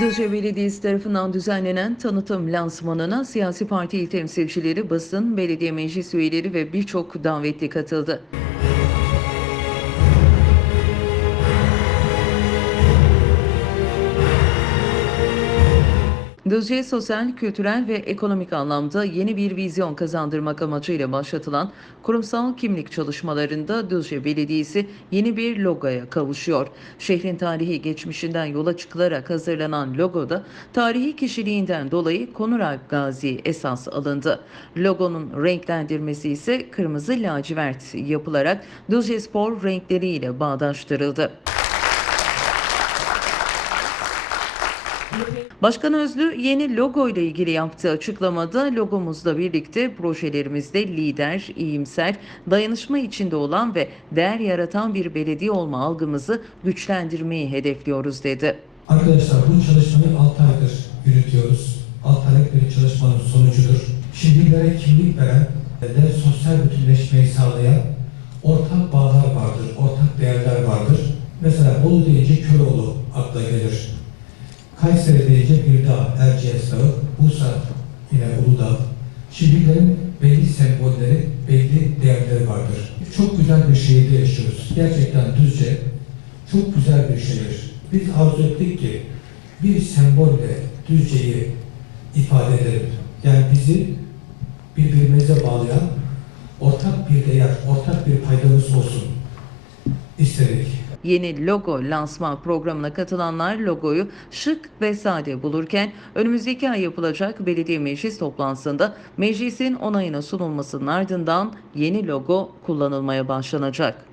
Düzce Belediyesi tarafından düzenlenen tanıtım lansmanına siyasi parti il temsilcileri, basın, belediye meclis üyeleri ve birçok davetli katıldı. Düzce'ye sosyal, kültürel ve ekonomik anlamda yeni bir vizyon kazandırmak amacıyla başlatılan kurumsal kimlik çalışmalarında Düzce Belediyesi yeni bir logoya kavuşuyor. Şehrin tarihi geçmişinden yola çıkılarak hazırlanan logoda tarihi kişiliğinden dolayı Konuralp Gazi esas alındı. Logonun renklendirmesi ise kırmızı lacivert yapılarak Düzce Spor renkleriyle bağdaştırıldı. Başkan Özlü yeni logo ile ilgili yaptığı açıklamada logomuzla birlikte projelerimizde lider, iyimser, dayanışma içinde olan ve değer yaratan bir belediye olma algımızı güçlendirmeyi hedefliyoruz dedi. Arkadaşlar bu çalışmayı 6 aydır yürütüyoruz. 6 aylık bir çalışmanın sonucudur. Şehirlere kimlik veren ve sosyal bütünleşmeyi sağlayan ortak bağlar vardır, ortak değerler vardır. Mesela Bolu deyince Köroğlu akla gelir. Kayseri deyince bir dağ, Erciyes Dağı, Bursa yine Uludağ. Şehirlerin belli sembolleri, belli değerleri vardır. Çok güzel bir şehirde yaşıyoruz. Gerçekten Düzce çok güzel bir şehir. Biz arzu ettik ki bir sembolle Düzce'yi ifade edelim. Yani bizi birbirimize bağlayan ortak bir değer, ortak bir paydamız olsun istedik. Yeni logo lansman programına katılanlar logoyu şık ve sade bulurken önümüzdeki ay yapılacak belediye meclis toplantısında meclisin onayına sunulmasının ardından yeni logo kullanılmaya başlanacak.